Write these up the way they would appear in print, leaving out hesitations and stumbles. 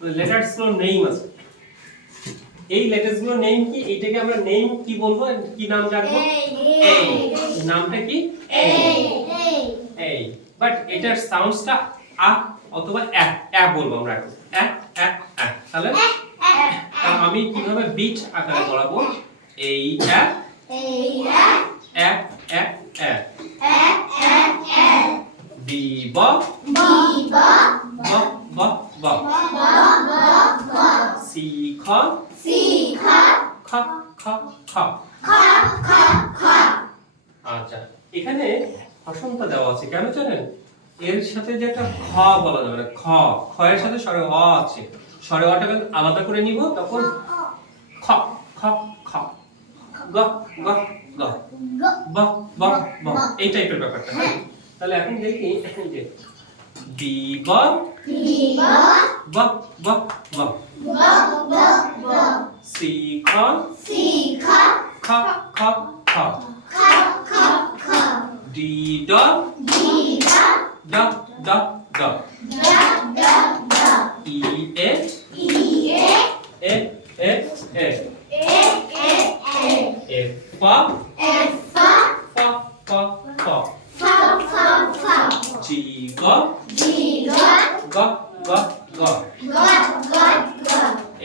Letters গুলোর name আছে। এই লেটারস গুলোর নেম কি? এইটাকে আমরা নেম কি বলবো? কি নাম রাখবো? এ। নামটা কি? এ। বাট এটার সাউন্ডসটা আ অথবা এ বলবো আমরা এখন। এ। তাহলে আমি কিভাবে বিট আকারে বলাবো? এই এ বি ব সি খ খ আচ্ছা, এখানে হসন্ত দেওয়া আছে কেন জানেন? এর সাথে যে একটা খ বলা যাবে না, খ এর সাথে স্বরে অ আছে। স্বরে অটাকে আলাদা করে নিব, তখন খ খ খ গ গ গ ব ব ব এই টাইপের ব্যাপারটা। তাহলে এখন দেখি যে বি ব ব ব ব সি খ খ খ খ ডি ড ড ড ড ই এ এ এফ ফ জি গ গ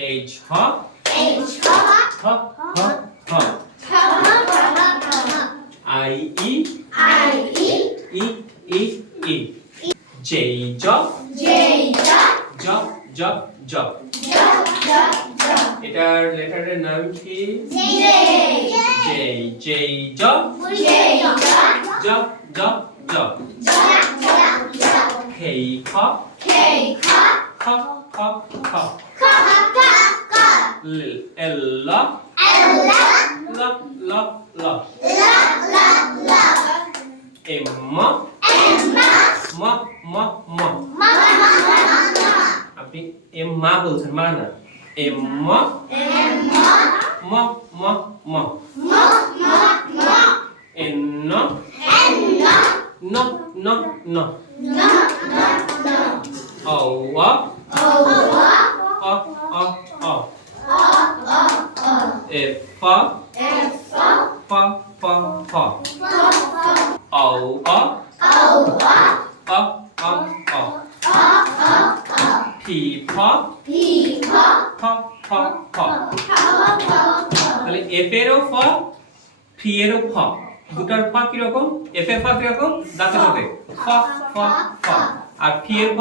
এইচ হ হ আই ই জে জ এটার লেটারের নাম কি? জে জ হেই খ খ এল ল এম আপনি এম মা বলছেন, মা না, এম এন ন ও এফ ফ পি ফ তাহলে এফ এরও ফ, পি এরও ফ, দুটার ফ কি রকম? এফ এর ফ কি রকম? দাঁতে দাঁতে ফ ফ ফ, আর পি এর ফ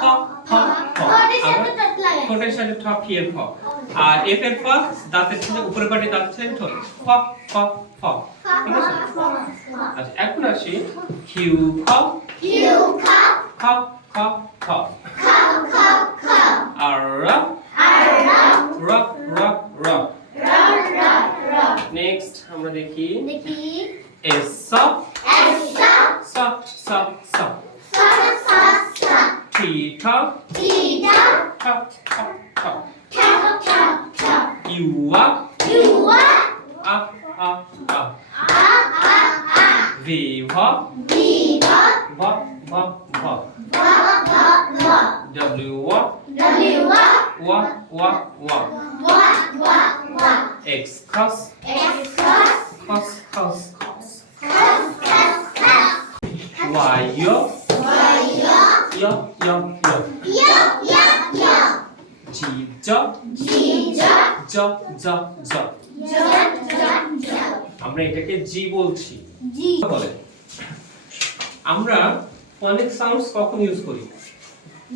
ফ ফ ফ, ঠোঁটের সাথে ঠ, পি এর ফ, আর এফ এর ফ দাঁতের সাথে উপরের পাটে দাঁতের সাথে ঠোঁট ফ ফ ফ। ঠিক আছে? আচ্ছা, এখন আসি কিউ খ খ খ খ আর র নেক্সট আমরা দেখি এস স টি ঠ ঠ ইউ আ ভি ভ ভ ডব্লিউ এক্স খস ওয়াই ইয় জি জ আমরা এটাকে জি বলছি। বলে আমরা ফনিক সাউন্ডস কখন ইউজ করি?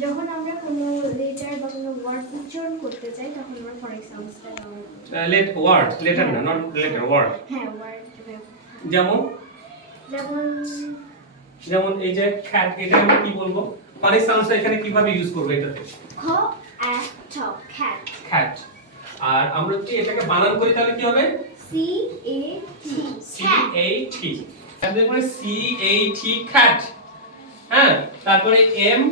যখন আমরা কোনো লেটার বা কোনো ওয়ার্ড উচ্চারণ করতে চাই তখন আমরা ফনিক সাউন্ডসটা ব্যবহার করি। লেটার না, নট লেটার, ওয়ার্ড। হ্যাঁ, ওয়ার্ড। যেমন এই যে খ্যাট, এটা আমি কি বলবো? ফনিক সাউন্ডসটা এখানে কিভাবে ইউজ করব? এটাতে খ আ ঠ খ্যাট। আর আমরা কি এটাকে বানান করি তাহলে কি হবে? সি এ টি তারপরে সি এ টি খ্যাট। হ্যাঁ, তারপরে এম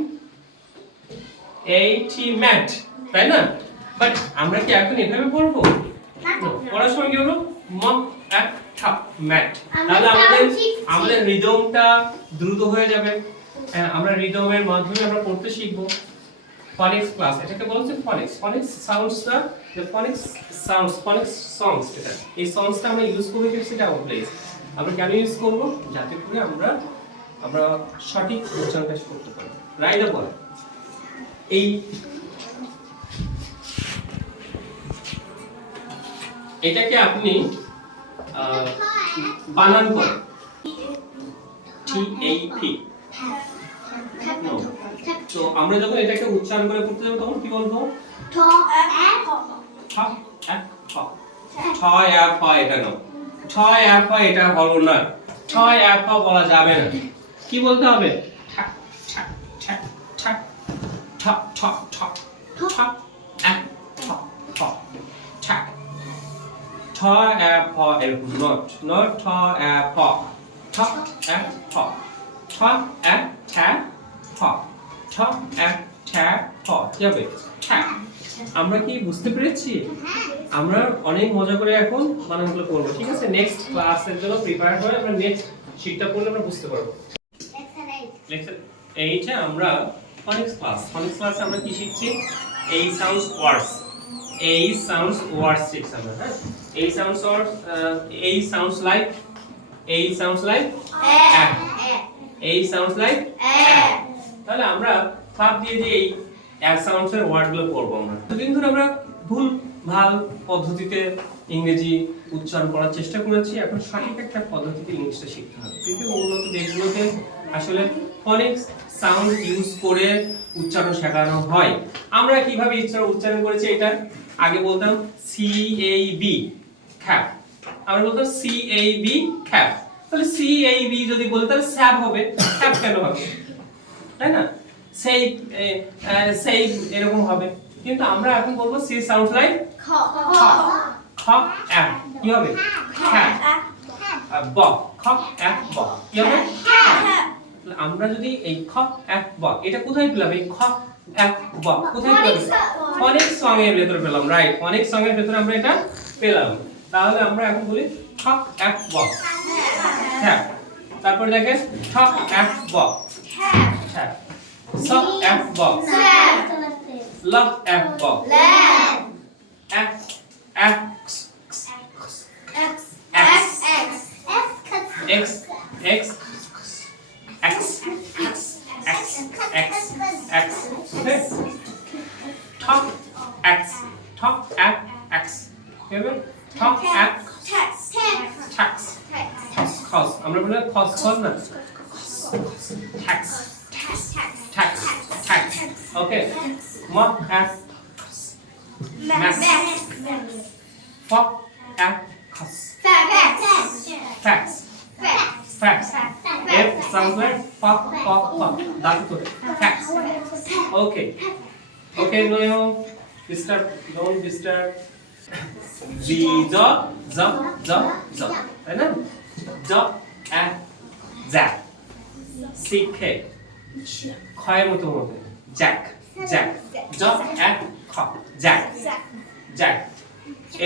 এ টি ম্যাট, তাই না? বাট আমরা কি এখন এভাবে পড়বো? পড়ার সময় কি হলো? ম এক ঠ ম্যাট। তাহলে আমাদের রিদমটা দ্রুত হয়ে যাবে। হ্যাঁ, আমরা রিদমের মাধ্যমে আমরা পড়তে শিখবো। ফনিক্স ক্লাস, এটাকে বলা হচ্ছে ফনিক্স। ফনিক্স সাউন্ডসটা, যে ফনিক্স সাউন্ডস, ফনিক্স সংস, এটা এই সংসটা আমরা ইউজ করব কিছু ডাউন প্লেস। আমরা কেন ইউজ করব? যাতে করে আমরা সঠিক উচ্চারণটা করতে পারি। রাইট বল। এই এটাকে আপনি বানান করেন TAP। তো আমরা যখন এটাকে উচ্চারণ করে পড়তে যাব তখন কি বলবো? ঠ এক ঠ। ছয় এক হ এটা না, ছয় এক হ এটা বলবো না, ছয় এক হ বলা যাবে না। কি বলতে হবে? ঠা ঠা ঠা ঠা ঠ ঠ ঠ ঠ এক ঠ ঠ ঠা। ঠ এক হ এরকম, নট ঠ এক হ, ঠ এক ঠ, ঠ এক ঠা ঠ, ঠ এক ঠা ঠ। কি হবে? ঠা। আমরা কি বুঝতে পেরেছি? আমরা অনেক মজা করে এখন বানানগুলো করব, ঠিক আছে? নেক্সট ক্লাসের জন্য প্রিপেয়ার হয়ে আমরা নেক্সট শীটটা পড়লে আমরা বুঝতে পারবো। লেসন 8 এ আমরা ফনিক্স ক্লাসে আমরা কি শিখছি? এই সাউন্ডস ওয়ার্ডস, এই সাউন্ডস ওয়ার্ডস শিখছি আমরা। হ্যাঁ, এই সাউন্ডস ওয়ার্ডস, এই সাউন্ডস লাইক, এই সাউন্ডস লাইক এ, এই সাউন্ডস লাইক এ। তাহলে আমরা সব দিয়ে এই এক সাউন্ডস এর ওয়ার্ডগুলো পড়বো আমরা। দুদিন ধরে আমরা ভুল ভাল পদ্ধতিতে ইংরেজি উচ্চারণ করার চেষ্টা করেছি, এখন সঠিক একটা পদ্ধতিতে ইংলিশটা শিখতে হবে। কিন্তু উন্নত দেশগুলোতে আসলে ফনিক্স সাউন্ড ইউজ করে উচ্চারণ শেখানো হয়। আমরা কিভাবে উচ্চারণ করেছি? এটা আগে বলতাম CAB খ্যাপ, আমরা বলতাম CAB খ্যাপ। তাহলে CAB যদি বলি তাহলে স্যাব হবে, খ্যাপ কেন হবে? তাই না? সেই সেই এরকম হবে। কিন্তু আমরা এখন বলবো সি সাউন্ডস লাইক খ, খ এ কি হবে? খ্যাপ। ব, খ এ ব কি হবে? খ্যাপ। আমরা যদি এই খ এ ব এটা কোথায় পেলাম? এই খ এ ব কোথায় পেলাম? ফনিক্স সং এর ভিতরে পেলাম। রাইট, ফনিক্স সং এর ভিতরে আমরা এটা পেলাম। তাহলে আমরা এখন বলি খ এ ব খ্যাপ। তারপর দেখেন ঠ এ ব খ্যাপ, স এ ব ল এ ব X X X X X X X X X okay, top X top X X okay, top X tax tax আমরা বলি খস খস না, tax tax tax okay, ma X max fuck X cos facts facts F sounds like fuck fuck fuck that's good facts okay okay no disturb don't disturb z z z z তাই না জ এ Jack শিখে ক্ষয়ের মতো হবে Jack Jack জ এ খ Jack Jack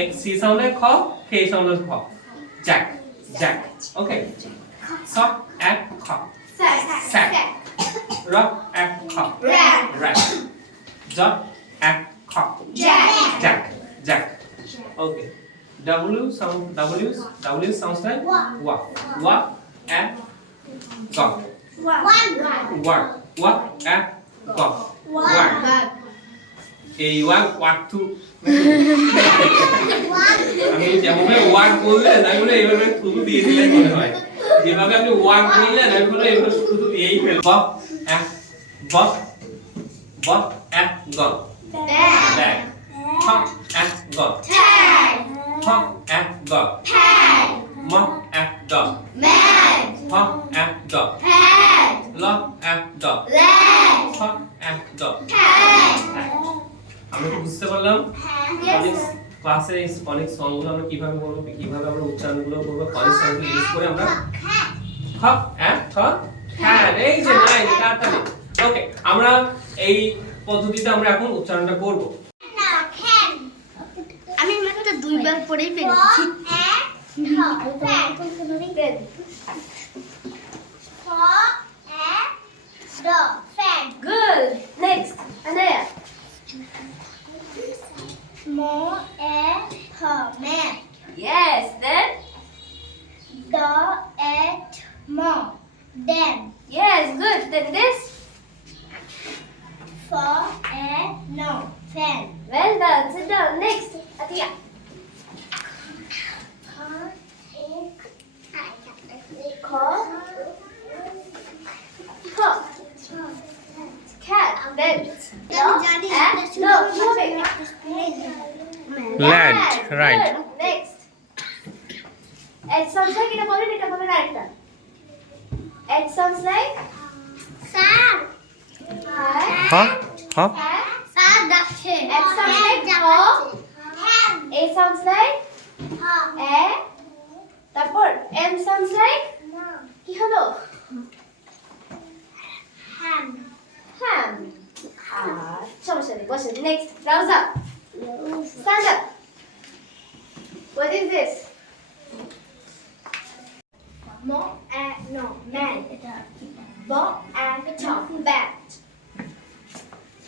এক সি সাউন্ড এ খ কে সাউন্ড এ খ জ্যাক জ্যাক ওকে স এ খ স্যাক র এ খ র্যাক জ এ খ Jack Jack okay W sound W sounds like wa wa a go work what a go work এই ওয়াক টু আমি যেভাবে ওয়াক বললেন আমি বলে এইভাবে শুধু দিয়ে দিলে মনে হয়, যেভাবে আপনি ওয়াক বললেন আমি বলে এইভাবে শুধু দিয়েই ফেলব ব এ go bag top and go top and go mop and go pop and go lock and go pop and go আমরা কি বুঝতে পারলাম ফনিক্স ক্লাসে এই ফনিক্স সংগুলো আমরা কিভাবে বলবো, কিভাবে আমরা উচ্চারণগুলো করব, ফনিক্স সংগুলো ইউজ করে আমরা হপ এন্ড ঠ হ্যাঁ এই যে নাইস তাড়াতাড়ি ওকে আমরা এই পদ্ধতিতে আমরা এখন উচ্চারণটা করব। আমি মাত্র দুইবার পড়েই পেরেছি। Good. Next. Anaya. Mo, a, pho, mat. Yes. Then. Do, at, mo, dam. Yes. Good. Then this. For, a, no, fan. Well done. Sit down. Next. Atiya. Cat. Then. No. Lad, right. Good. Next. It sounds like এটা বলেন এটা বলেন আরেকটা. It sounds like. Sam. Huh? Huh? Sam ডাকছে। It sounds like hawk. A sounds like a. তারপর M sounds like কি হলো? Ham. Ham. সমস্যা নেই বসে next rouse up. Stand up. What is this? Mo, a, no, man. Bo and top bat.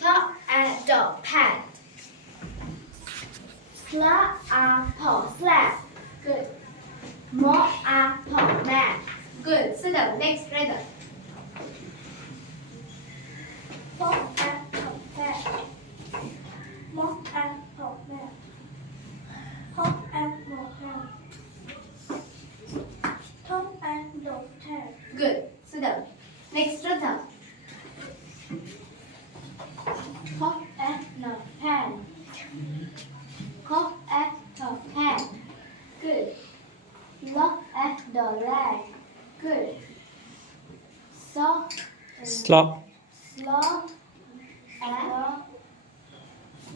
Top and dog pad. Sla and paw slap. Good. Mo and paw mat. Good. Sit down. Next, right up. Mo, a, no, fan. Mo, a, no, man. Mo, a, no, hand. Tom and dog tag. Good. Sit down. Next, Radha. Hop and no hand. Hop and no hand. Good. Lock and the leg. Good. So Slop. slow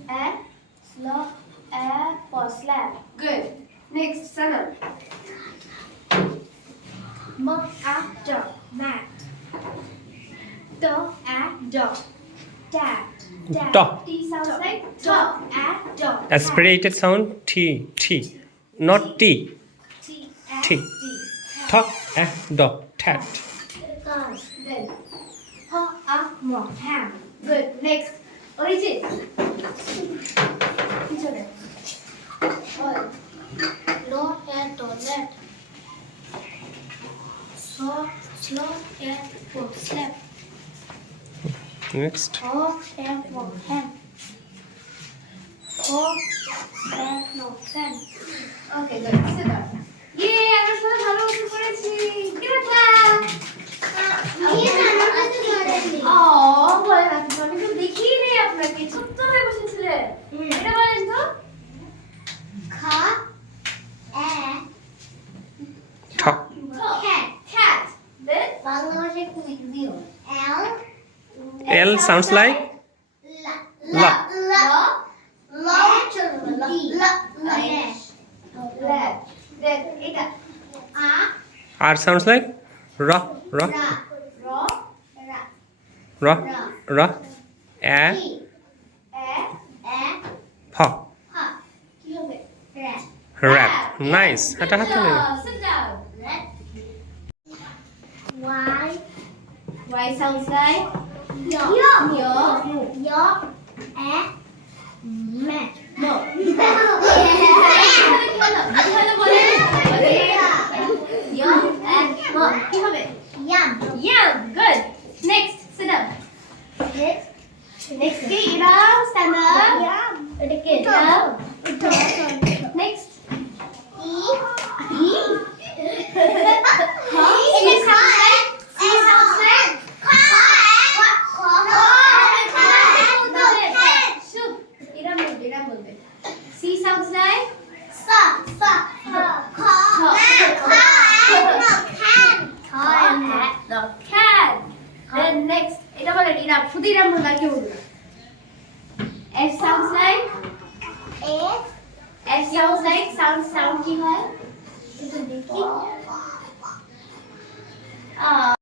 and slow and for slap. Good. Next, Sana. Mo and dog mat. Dog and dog. Dad. Dog. T sounds like Dog and dog. Aspirated sound T. T. Not T. T and T. D. Top and dog. Tat. Then. Hop and no hand. Good. Next. Origin. পিছনে। All. Low and toilet. So slow and for slap. Next. Hop and for hand. Hop and no fan. Okay, good. Sit down. Yay, আমরা সবাই ভালো উত্তর করেছি। কি রাখলাম? বলে রাখি আমি তো দেখিই নেই আপনাকে ছোট্ট হয়ে বসেছিলেন এটা বলেন তো Top. cat then L sounds like La. lab then এটা R sounds like Ra. Ra. raw Ra. Ra. A. Pa. কি হবে Rap. Nice. হাঁটা হাঁটা নেই। sit down Why? why sounds like Yo. Yo. Yo. Mat. no ভালো বলে yo and mo কি হবে Yum. yum good next sit down next কি ইরাম stand up Yum. এটা কি ইরাম next C sounds like cat. Then next, এটা বলেন ইরাম শুধু ইরাম বলবা কি বলবা F sounds like F sounds like sound কি হয়